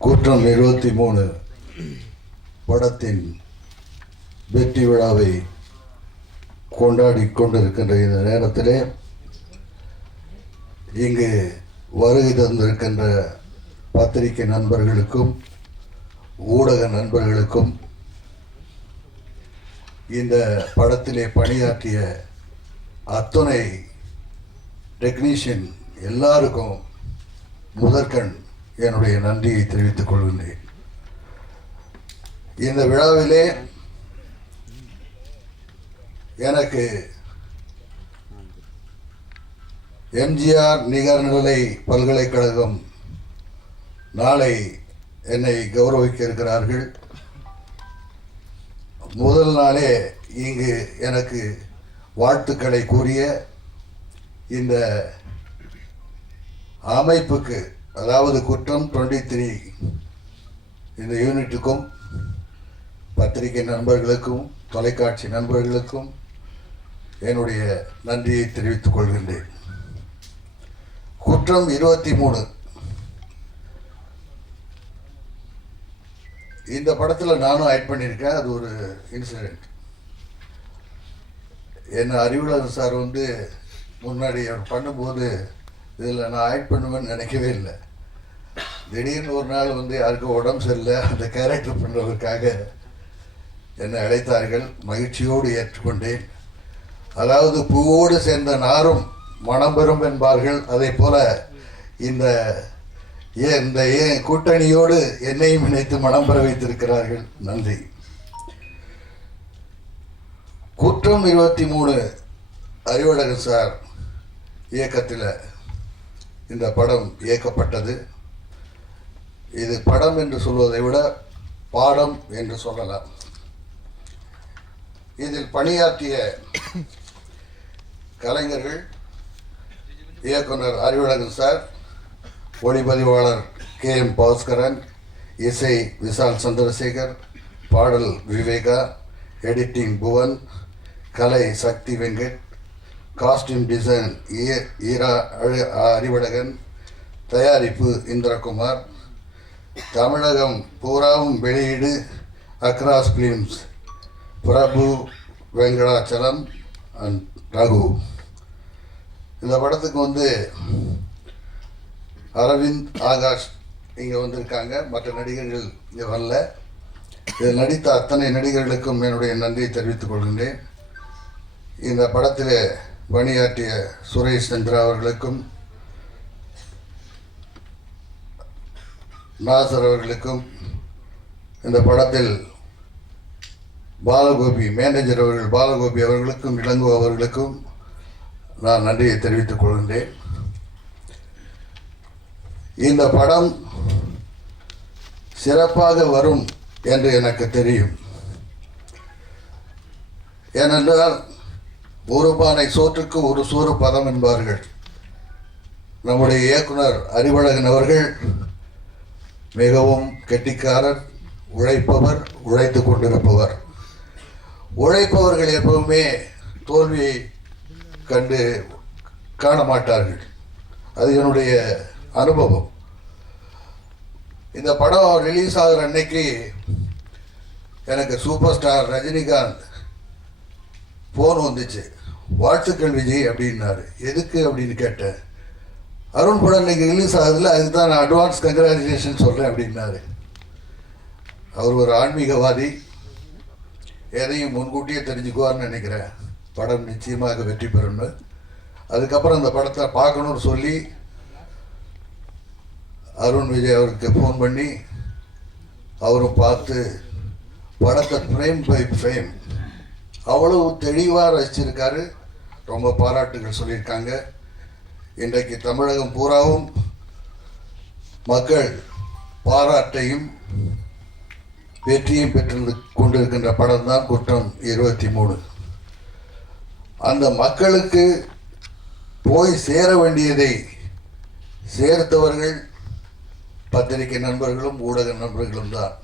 குற்றம் இருபத்தி மூணு. படத்தின் வெற்றி விழாவை கொண்டாடி கொண்டிருக்கின்ற இந்த நேரத்திலே இங்கு வருகை தந்திருக்கின்ற பத்திரிகை நண்பர்களுக்கும் ஊடக நண்பர்களுக்கும் இந்த படத்திலே பணியாற்றிய அத்துணை டெக்னீஷியன் எல்லாருக்கும் முதற்கண் என்னுடைய நன்றியை தெரிவித்துக் கொள்கின்றேன். இந்த விழாவிலே எனக்கு எம்ஜிஆர் நிகர்நிலை பல்கலைக்கழகம் நாளை என்னை கௌரவிக்க இருக்கிறார்கள். முதல் நாளே இங்கு எனக்கு வாழ்த்துக்களை கூறிய இந்த அமைப்புக்கு அதாவது குற்றம் டுவெண்ட்டி த்ரீ இந்த யூனிட்டுக்கும் பத்திரிகை நண்பர்களுக்கும் தொலைக்காட்சி நண்பர்களுக்கும் என்னுடைய நன்றியை தெரிவித்துக் கொள்கின்றேன். குற்றம் இருபத்தி மூணு. இந்த படத்தில் நானும் ஆட் பண்ணியிருக்கேன். அது ஒரு இன்சிடெண்ட் என்னை அறிவுலகன் சார் வந்து முன்னாடி அவர் பண்ணும்போது இதில் நான் ஆட் பண்ணுவேன்னு நினைக்கவே இல்லை. திடீர்னு ஒரு நாள் வந்து யாருக்கும் உடம்பு சரியில்லை அந்த கேரக்டர் பண்ணுறதுக்காக என்னை அழைத்தார்கள். மகிழ்ச்சியோடு ஏற்றுக்கொண்டேன். அதாவது பூவோடு சேர்ந்த நாரும் மனம் பெறும் என்பார்கள். அதே போல இந்த ஏன் இந்த ஏன் கூட்டணியோடு என்னையும் இணைத்து மனம் பெற வைத்திருக்கிறார்கள். நன்றி. குற்றம் இருபத்தி மூணு அறிவழகன் சார் இயக்கத்தில் இந்த படம் இயக்கப்பட்டது. இது படம் என்று சொல்வதை விட பாடம் என்று சொல்லலாம். இதில் பணியாற்றிய கலைஞர்கள் இயக்குனர் அறிவழகன் சார் ஒளிப்பதிவாளர் கே எம் பாஸ்கரன் இசை விசால் சந்திரசேகர் பாடல் விவேகா எடிட்டிங் புவன் கலை சக்தி வெங்கட் காஸ்டியூம் டிசைன் ஈ- ஈரா அறிவழகன் தயாரிப்பு இந்திரகுமார் தமிழகம் பூராவும் வெளியீடு Across Films Prabhu Venkatachalam and Raghu. இந்த படத்துக்கு வந்து அரவிந்த் ஆகாஷ் இங்கே வந்திருக்காங்க. மற்ற நடிகர்கள் இங்கே வரல. இதில் நடித்த அத்தனை நடிகர்களுக்கும் என்னுடைய நன்றியை தெரிவித்துக் கொள்கின்றேன். இந்த படத்தில் பணியாற்றிய சுரேஷ் சந்திரா அவர்களுக்கும் நாசர் அவர்களுக்கும் இந்த படத்தில் பாலகோபி மேனேஜர் அவர்கள் பாலகோபி அவர்களுக்கும் இளங்கோ அவர்களுக்கும் நான் நன்றியை தெரிவித்துக் கொள்கின்றேன். இந்த படம் சிறப்பாக வரும் என்று எனக்கு தெரியும். ஏனென்றால் ஒரு பானை சோற்றுக்கு ஒரு சோறு பதம் என்பார்கள். நம்முடைய இயக்குனர் அறிவழகன் அவர்கள் மிகவும் கெட்டிக்காரர் உழைப்பவர் உழைத்து கொண்டிருப்பவர். உழைப்பவர்கள் எப்பவுமே தோல்வியை கண்டு காண மாட்டார்கள். அது என்னுடைய அனுபவம். இந்த படம் ரிலீஸ் ஆகிற அன்னைக்கு எனக்கு சூப்பர் ஸ்டார் ரஜினிகாந்த் ஃபோன் வந்துச்சு. வாழ்த்துக்கள் விஜய் அப்படின்னாரு. எதுக்கு? அப்படின்னு கேட்டேன். அருண் படம் இன்னைக்கு ரிலீஸ் ஆகுதுல அதுக்கு தான் நான் அட்வான்ஸ் கங்க்ராச்சுலேஷன் சொல்கிறேன் அப்படின்னாரு. அவர் ஒரு ஆன்மீகவாதி. எதையும் முன்கூட்டியே தெரிஞ்சுக்குவார்னு நினைக்கிறேன். படம் நிச்சயமாக வெற்றி பெறும்னு. அதுக்கப்புறம் அந்த படத்தை பார்க்கணும்னு சொல்லி அருண் விஜய் அவருக்கு ஃபோன் பண்ணி அவரும் பார்த்து படத்தை ஃப்ரேம் பை ஃப்ரேம் அவ்வளவு தெளிவாக ரசிச்சிருக்காரு. ரொம்ப பாராட்டுகள் சொல்லியிருக்காங்க. இன்றைக்கு தமிழகம் பூராவும் மக்கள் பாராட்டையும் வெற்றியும் பெற்று கொண்டிருக்கின்ற படம் தான் குற்றம் இருபத்தி மூணு அந்த மக்களுக்கு போய் சேர வேண்டியதை சேர்த்தவர்கள் பத்திரிகை நண்பர்களும் ஊடக நண்பர்களும் தான்.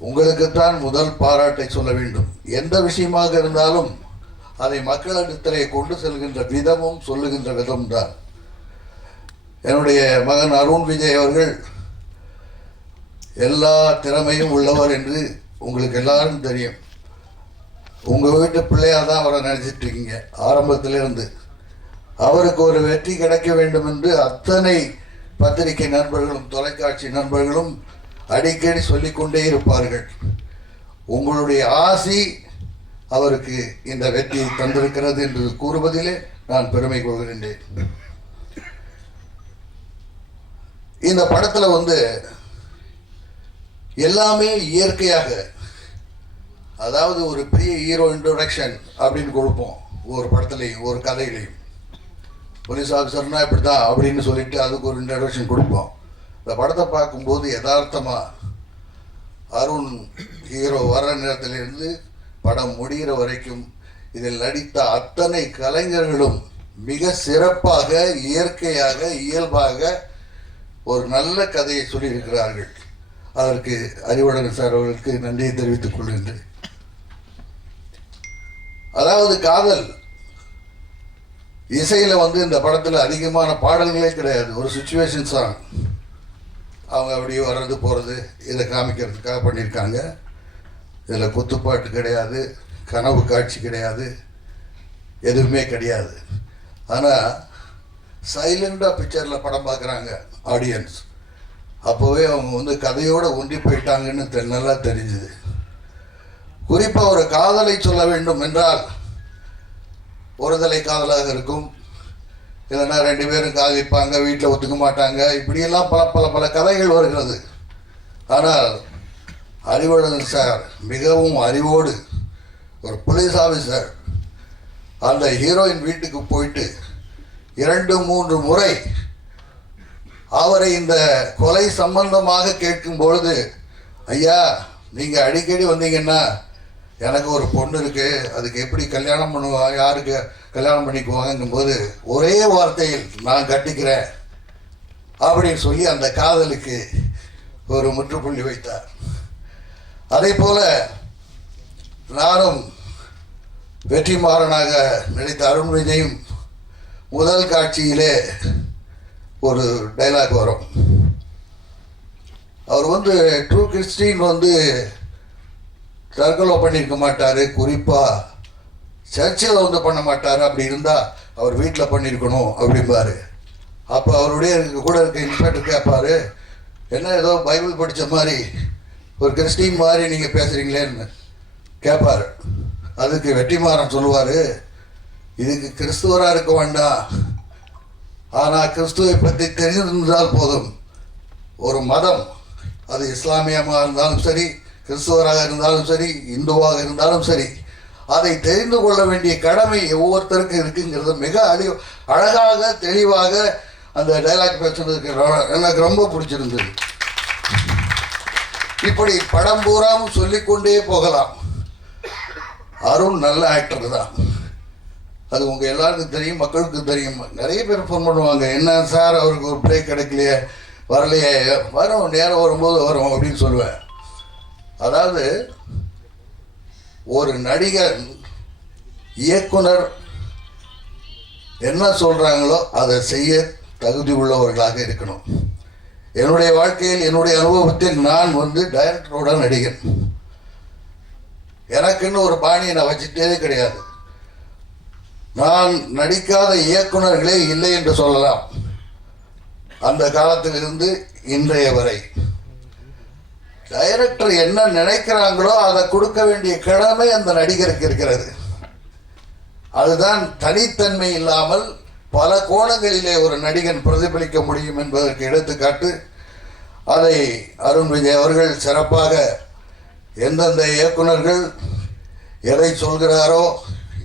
உங்களுக்குத்தான் முதல் பாராட்டை சொல்ல வேண்டும். எந்த விஷயமாக இருந்தாலும் அதை மக்களிடத்திலே கொண்டு செல்கின்ற விதமும் சொல்லுகின்ற விதம்தான். என்னுடைய மகன் அருண் விஜய் அவர்கள் எல்லா திறமையும் உள்ளவர் என்று உங்களுக்கு எல்லாரும் தெரியும். உங்கள் வீட்டு பிள்ளையாக தான் அவரை நினச்சிட்டு இருக்கீங்க ஆரம்பத்திலிருந்து. அவருக்கு ஒரு வெற்றி கிடைக்க வேண்டும் என்று அத்தனை பத்திரிகை நண்பர்களும் தொலைக்காட்சி நண்பர்களும் அடிக்கடி சொல்லிக்கொண்டே இருப்பார்கள். உங்களுடைய ஆசி அவருக்கு இந்த வெற்றியை தந்திருக்கிறது என்று கூறுவதிலே நான் பெருமை கொள்கின்றேன். இந்த படத்துல வந்து எல்லாமே இயற்கையாக அதாவது ஒரு பெரிய ஹீரோ இன்ட்ரோடக்ஷன் அப்படின்னு கொடுப்போம் ஒரு படத்துலையும் ஒரு கதையிலையும். போலீஸ் ஆஃபீஸர்னா இப்படி தான் அப்படின்னு சொல்லிட்டு அதுக்கு ஒரு இன்ட்ரடக்ஷன் கொடுப்போம். இந்த படத்தை பார்க்கும்போது யதார்த்தமாக அருண் ஹீரோ வர்ற நேரத்திலிருந்து படம் முடிகிற வரைக்கும் இதில் நடித்த அத்தனை கலைஞர்களும் மிக சிறப்பாக இயற்கையாக இயல்பாக ஒரு நல்ல கதையை சொல்லியிருக்கிறார்கள். அதற்கு அறிவுடன் சார் அவர்களுக்கு நன்றியை தெரிவித்துக் கொள்கின்றேன். அதாவது காதல் இசையில் வந்து இந்த படத்தில் அதிகமான பாடல்களே கிடையாது. ஒரு சுச்சுவேஷன் சாங் அவங்க அப்படியே வர்றது போகிறது இதை காமிக்கிறதுக்காக பண்ணியிருக்காங்க. இதில் குத்துப்பாட்டு கிடையாது கனவு காட்சி கிடையாது எதுவுமே கிடையாது. ஆனால் சைலண்டாக பிக்சரில் படம் பார்க்குறாங்க ஆடியன்ஸ் அப்போவே அவங்க வந்து கதையோடு ஒன்றி போயிட்டாங்கன்னு தெ- நல்லா தெரிஞ்சுது. குறிப்பாக ஒரு காதலை சொல்ல வேண்டும் என்றால் ஒருதலை காதலாக இருக்கும். இல்லைன்னா ரெண்டு பேரும் காதலிப்பாங்க வீட்டில் ஒத்துக்க மாட்டாங்க. இப்படியெல்லாம் பல பல பல கதைகள் வருகிறது. ஆனால் அறிவுடன் சார் மிகவும் அறிவோடு ஒரு போலீஸ் ஆஃபீஸர் அந்த ஹீரோயின் வீட்டுக்கு போயிட்டு இரண்டு மூன்று முறை அவரை இந்த கொலை சம்பந்தமாக கேட்கும் பொழுது ஐயா நீங்கள் அடிக்கடி வந்தீங்கன்னா எனக்கு ஒரு பொண்ணு இருக்கு அதுக்கு எப்படி கல்யாணம் பண்ணுவா யாருக்கு கல்யாணம் பண்ணிக்குவாங்கங்கும் போது ஒரே வார்த்தையில் நான் கட்டிக்கிறேன் அப்படின்னு சொல்லி அந்த காதலுக்கு ஒரு முற்றுப்புள்ளி வைத்தார். அதே போல நானும் வெற்றிமாறனாக நடித்த அருண் விஜயும் முதல் காட்சியிலே ஒரு டைலாக் வரும். அவர் வந்து ட்ரூ கிறிஸ்டின் வந்து தற்கொலை பண்ணியிருக்க மாட்டார் குறிப்பாக சர்ச்சில் வந்து பண்ண மாட்டார் அப்படி இருந்தால் அவர் வீட்டில் பண்ணியிருக்கணும் அப்படிம்பாரு. அப்போ அவருடைய கூட இருக்க இன்ஸ்பெக்டர் கேட்பாரு என்ன ஏதோ பைபிள் படித்த மாதிரி ஒரு கிறிஸ்டின் மாதிரி நீங்கள் பேசுகிறீங்களேன்னு கேட்பார் அதுக்கு வெற்றிமாறன் சொல்லுவார் இதுக்கு கிறிஸ்துவராக இருக்க வேண்டாம். ஆனால் கிறிஸ்துவை பற்றி தெரிந்திருந்தால் போதும். ஒரு மதம் அது இஸ்லாமியமாக இருந்தாலும் சரி கிறிஸ்துவராக இருந்தாலும் சரி இந்துவாக இருந்தாலும் சரி அதை தெரிந்து கொள்ள வேண்டிய கடமை ஒவ்வொருத்தருக்கும் இருக்குங்கிறது மிக அழி அழகாக தெளிவாக அந்த டைலாக் பேசுனதுக்கு எனக்கு ரொம்ப பிடிச்சிருந்தது. இப்படி படம் பூராவும் சொல்லிக்கொண்டே போகலாம். அருண் நல்ல ஆக்டர் தான். அது உங்கள் எல்லாருக்கும் தெரியும் மக்களுக்கும் தெரியும். நிறைய பேர் ஃபோன் பண்ணுவாங்க என்ன சார் அவருக்கு ஒரு பிரேக் கிடைக்கலையே வரலையே வரும் நேரம் வரும்போது வரும் அப்படின்னு சொல்லுவேன். அதாவது ஒரு நடிகர் இயக்குனர் என்ன சொல்கிறாங்களோ அதை செய்ய தகுதி உள்ளவர்களாக இருக்கணும். என்னுடைய வாழ்க்கையில் என்னுடைய அனுபவத்தில் நான் வந்து டைரக்டரோட நடிகன். எனக்குன்னு ஒரு பாணியை நான் வச்சுட்டே கிடையாது. நான் நடிக்காத இயக்குனர்களே இல்லை என்று சொல்லலாம். அந்த காலத்திலிருந்து இன்றைய வரை. டைரக்டர் என்ன நினைக்கிறாங்களோ அதை கொடுக்க வேண்டிய கடமை அந்த நடிகருக்கு இருக்கிறது. அதுதான் தனித்தன்மை இல்லாமல் பல கோணங்களிலே ஒரு நடிகன் பிரதிபலிக்க முடியும் என்பதற்கு எடுத்துக்காட்டு அதை அருண் விஜய் அவர்கள் சிறப்பாக எந்தெந்த இயக்குனர்கள் எதை சொல்கிறாரோ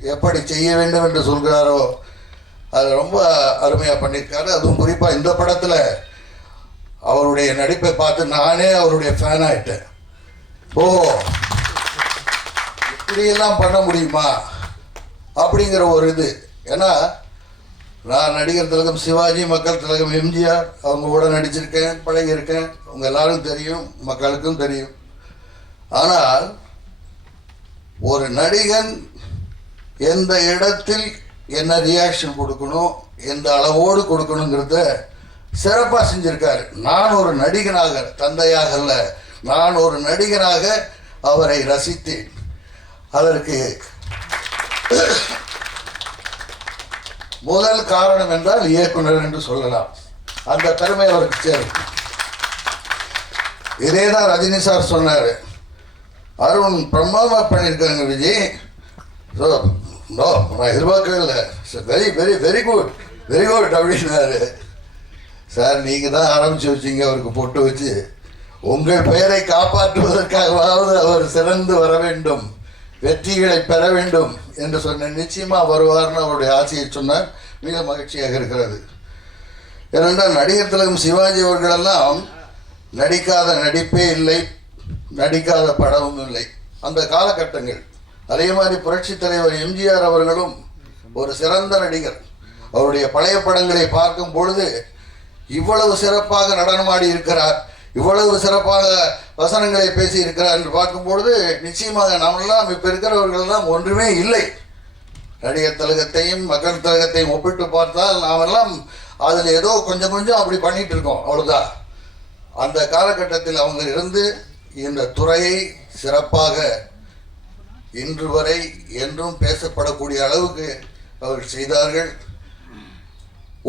எப்படி செய்ய வேண்டும் என்று சொல்கிறாரோ அது ரொம்ப அருமையாக பண்ணியிருக்காரு. அதுவும் குறிப்பாக இந்த படத்தில் அவருடைய நடிப்பை பார்த்து நானே அவருடைய ஃபேன் ஆகிட்டேன் ஓ இப்படியெல்லாம் பண்ண முடியுமா? அப்படிங்கிற ஒரு இது. ஏன்னா நான் நடிகர் திலகம் சிவாஜி மக்கள் திலகம் எம்ஜிஆர் அவங்க கூட நடிச்சிருக்கேன் பழகியிருக்கேன். உங்க எல்லாரும் தெரியும் மக்களுக்கும் தெரியும். ஆனால் ஒரு நடிகன் எந்த இடத்தில் என்ன ரியாக்ஷன் கொடுக்கணும் எந்த அளவோடு கொடுக்கணுங்கிறத சிறப்பாக செஞ்சுருக்காரு. நான் ஒரு நடிகனாக தந்தையாக அல்ல. நான் ஒரு நடிகனாக அவரை ரசித்தேன். அதற்கு முதல் காரணம் என்றால் இயக்குனர் என்று சொல்லலாம். அந்த பெருமை அவருக்கு சேரும். இதே தான் ரஜினி சார் சொன்னார். அருண் பிரமாதமாக பண்ணியிருக்காங்க விஜய் ஸோ நோ நான் எதிர்பார்க்கவே இல்லை. Very very very good very good அப்படின்னாரு. சார் நீங்கள் தான் ஆரம்பித்து வச்சீங்க அவருக்கு பொட்டு வச்சு. உங்கள் பெயரை காப்பாற்றுவதற்காகவாவது அவர் சிறந்து வர வேண்டும். வெற்றிகளை பெற வேண்டும் என்று சொன்ன நிச்சயமாக வருவார்னு அவருடைய ஆசையை சொன்னார். மிக மகிழ்ச்சியாக இருக்கிறது. ஏனென்றால் நடிகர் திலகம் சிவாஜி அவர்களெல்லாம் நடிக்காத நடிப்பே இல்லை நடிக்காத படமும் இல்லை. அந்த காலகட்டங்கள் அதே மாதிரி புரட்சித் தலைவர் எம்ஜிஆர் அவர்களும் ஒரு சிறந்த நடிகர். அவருடைய பழைய படங்களை பார்க்கும் பொழுது இவ்வளவு சிறப்பாக நடனமாடி இருக்கிறார். இவ்வளவு சிறப்பாக வசனங்களை பேசி இருக்கிறார் என்று பார்க்கும்பொழுது நிச்சயமாக நாமெல்லாம் இப்போ இருக்கிறவர்களெல்லாம் ஒன்றுமே இல்லை. நடிகர் தலகத்தையும் மக்கள் தலகத்தையும் ஒப்பிட்டு பார்த்தால் நாமெல்லாம் அதில் ஏதோ கொஞ்சம் கொஞ்சம் அப்படி பண்ணிட்டு இருக்கோம் அவ்வளோதான் அந்த காலகட்டத்தில் அவங்க இருந்து இந்த துறையை சிறப்பாக இன்று வரை என்றும் பேசப்படக்கூடிய அளவுக்கு அவர்கள் செய்தார்கள்.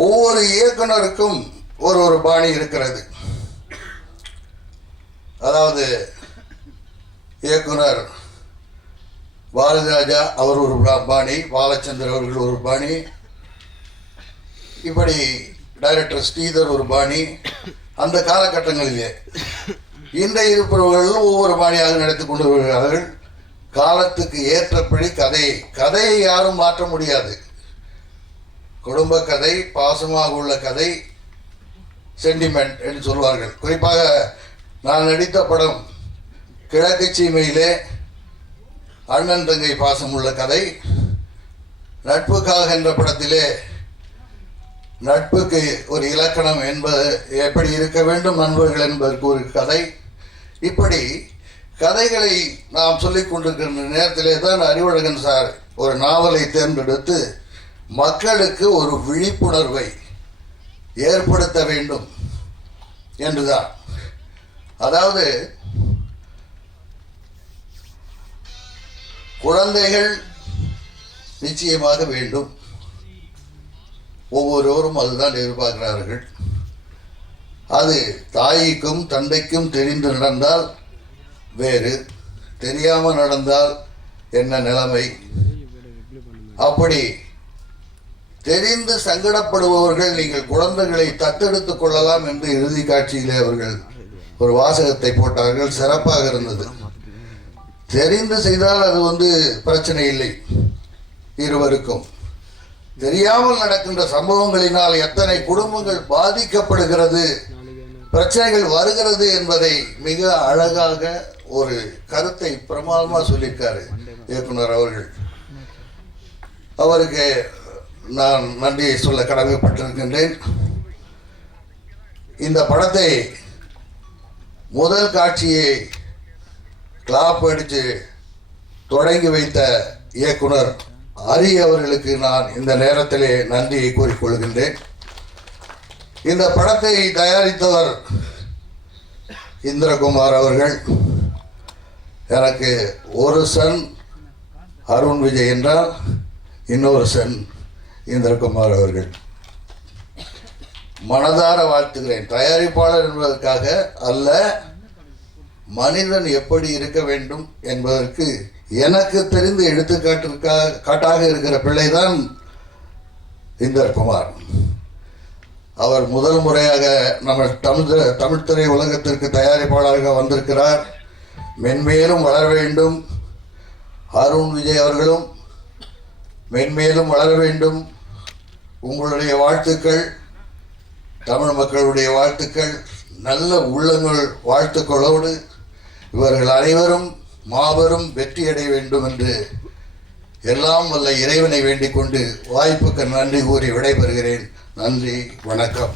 ஒவ்வொரு இயக்குனருக்கும் ஒரு ஒரு பாணி இருக்கிறது. அதாவது இயக்குனர் பாரதிராஜா அவர் ஒரு பாணி பாலச்சந்தர் அவர்கள் ஒரு பாணி இப்படி டைரக்டர் ஸ்ரீதர் ஒரு பாணி அந்த காலகட்டங்களிலே இன்றைய இருப்பவர்களும் ஒவ்வொரு பாணியாக நடத்தி கொண்டு வருகிறார்கள். காலத்துக்கு ஏற்றபடி கதையை கதையை யாரும் மாற்ற முடியாது. குடும்ப கதை பாசமாக உள்ள கதை சென்டிமெண்ட் என்று சொல்வார்கள். குறிப்பாக நான் நடித்த படம் கிழக்கு சீமையிலே அண்ணன் தங்கை பாசம் உள்ள கதை. நட்புக்காக என்ற படத்திலே நட்புக்கு ஒரு இலக்கணம் என்பது எப்படி இருக்க வேண்டும் நண்பர்கள் என்பதற்கு ஒரு கதை. இப்படி கதைகளை நாம் சொல்லிக் கொண்டிருக்கின்ற நேரத்திலே தான் அறிவழகன் சார் ஒரு நாவலை தேர்ந்தெடுத்து மக்களுக்கு ஒரு விழிப்புணர்வை ஏற்படுத்த வேண்டும் என்றுதான். அதாவது குழந்தைகள் நிச்சயமாக வேண்டும். ஒவ்வொருவரும் அதுதான் எதிர்பார்க்கிறார்கள். அது தாய்க்கும் தந்தைக்கும் தெரிந்து நடந்தால் வேறு தெரியாமல் நடந்தால் என்ன நிலைமை? அப்படி தெரிந்து சங்கடப்படுபவர்கள் நீங்கள் குழந்தைகளை தத்தெடுத்துக் கொள்ளலாம் என்று இறுதி காட்சியிலே அவர்கள் ஒரு வாசகத்தை போட்டார்கள் சிறப்பாக இருந்தது. தெரிந்து செய்தால் அது வந்து பிரச்சனை இல்லை இருவருக்கும். தெரியாமல் நடக்கின்ற சம்பவங்களினால் எத்தனை குடும்பங்கள் பாதிக்கப்படுகிறது பிரச்சனைகள் வருகிறது என்பதை மிக அழகாக ஒரு கருத்தை பிரமாதமாக சொல்லியிருக்காரு இயக்குனர் அவர்கள். அவருக்கு நான் நன்றியை சொல்ல கடமைப்பட்டிருக்கின்றேன். இந்த படத்தை முதல் காட்சியை கிளாப் அடித்து தொடங்கி வைத்த இயக்குனர் ஹரி அவர்களுக்கு நான் இந்த நேரத்திலே நன்றியை கூறிக்கொள்கின்றேன். இந்த படத்தை தயாரித்தவர் இந்திரகுமார் அவர்கள். எனக்கு ஒரு சன் அருண் விஜய் என்றால் இன்னொரு சன் இந்திரகுமார் அவர்கள். மனதார வாழ்த்துகிறேன். தயாரிப்பாளர் என்பதற்காக அல்ல மனிதன் எப்படி இருக்க வேண்டும் என்பதற்கு எனக்கு தெரிந்த எடுத்துக்காட்டிற்காக காட்டாக இருக்கிற பிள்ளைதான் இந்தர்குமார் அவர் முதல் முறையாக நம்ம தமிழ் தமிழ்துறை உலகத்திற்கு தயாரிப்பாளராக வந்திருக்கிறார். மென்மேலும் வளர வேண்டும். அருண் விஜய் அவர்களும் மென்மேலும் வளர வேண்டும். உங்களுடைய வாழ்த்துக்கள். தமிழ் மக்களுடைய வாழ்த்துக்கள் நல்ல உள்ளங்கள் வாழ்த்துக்களோடு இவர்கள் அனைவரும் மாபெரும் வெற்றியடைய வேண்டும் என்று எல்லாம் வல்ல இறைவனை வேண்டிக் கொண்டு வாய்ப்புக்கு நன்றி கூறி விடைபெறுகிறேன். நன்றி வணக்கம்.